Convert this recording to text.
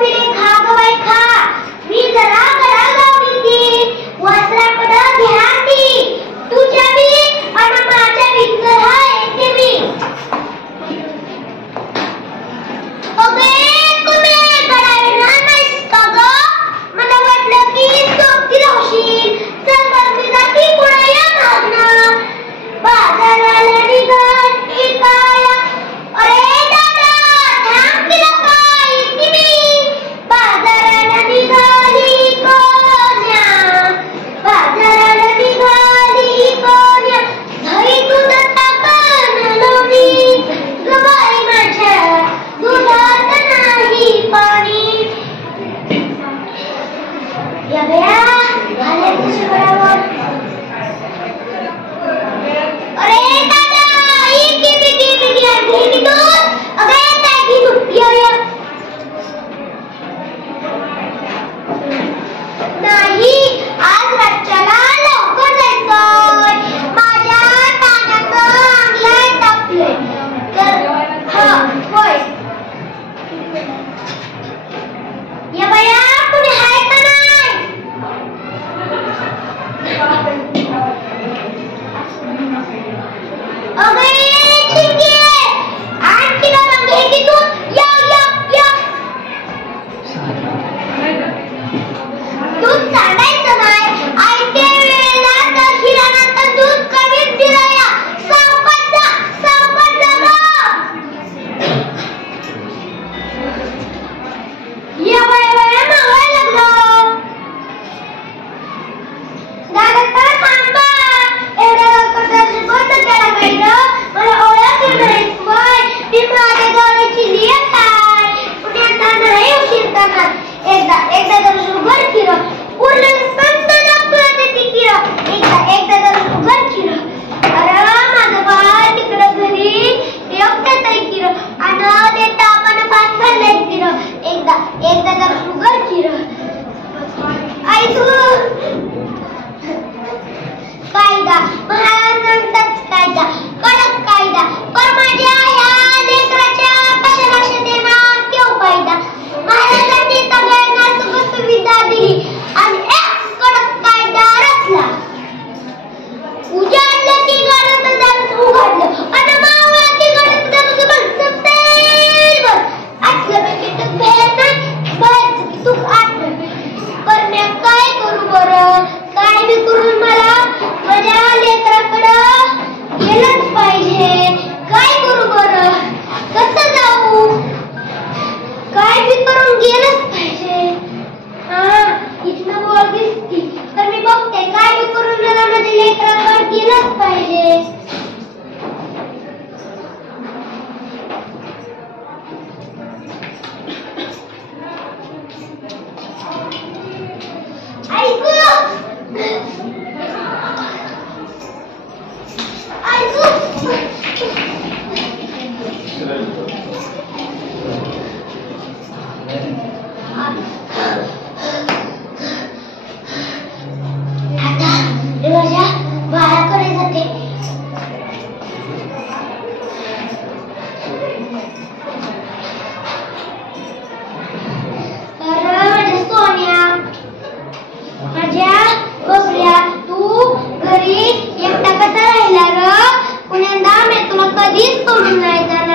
पिले खा ग बाई खा, मी जरा गडा लावली वस्त्राकडं ध्यान दी, तुझ्या बी आणि माझ्या भीतर हा येते मी. अगे तुम्ही गडा येणार नाहीस का ग? मला वाटलं की सोबती राहशील. चल तर मी जाती पुढे या मागणं. बाजाराला निघाल एकाला, अरे दादा थांब की लका येते मी. बाजाराला निघाली कोण्या, बाजाराला निघाली कोण्या, घरी दूध टाकन लोणी, ग बाई माझ्या दुधात नाही पाणी. या गया झाले तुझे बरोबर. अरे दादा इकी बिकी बिकी आधी दूध, अगे ताई दूध या नाही. आज रातच्याला लवकर जायचंय. माझ्या कानात आणलाय टाकले तर हा होय. या बाया कुणी हाय का नाही? अगे चिंकी आणखी ना घे की तू. या या या दूध सांडायचं नाही. ऐके वेळेला तर हिरानात दूध कमीच दिलं या. सावकाश जा या बाय बाय मावाय लागलं. दादा तर थांबा. एवढ्या लवकर दर्शन बंद केला पाहिजे. मला ओळख नाहीस वय. ती माझ्या गावाची नियत आहे. पुण्याचा नाही उशीर करणार. एकदा दर्शन उघड किर पूर्ण संत लागतो ती किर. एकदा दर्शन उघड किर. अरे माझं बाळ तिकडं घरी एकट्यात आहे किर. आणि ते तापानं भात खाल्लाय किर. एकदा दर्शन उघड किर. आई तू कायदा महाराजांचाच कायदा, कडक कायदा, पण माझ्या ह्या लेकराच्या कशा लक्ष देणार केव कायदा. महाराजांनी सगळ्यांना सुख सुविधा दिली आणि एक कडक कायदा रचला. उजाडलं की गाडीचं दार उघडलं आणि मावळं की गाडीचं दार बंद. सप्तेल बस आतलं पॅकेट बाहेर नाही, बाहेरचं की तू आत नाही. पण मी काय करू बरं? काय बी करून मला माझ्या लेकराकडं गेलंच पाहिजे. काय करू बरं? कसं जाऊ? काय बी करून गेलंच पाहिजे. हा इथनं बोल दिसती तर मी बघते. काय बी करून मला माझ्या लेकराकडं गेलंच पाहिजे. बाळाकडे जाते. माझ्या सोन्या, माझ्या बबल्या, तू घरी एकटा कसा राहिला र? पुण्यांदा मी तुला कधीच सोडून नाही जाणार.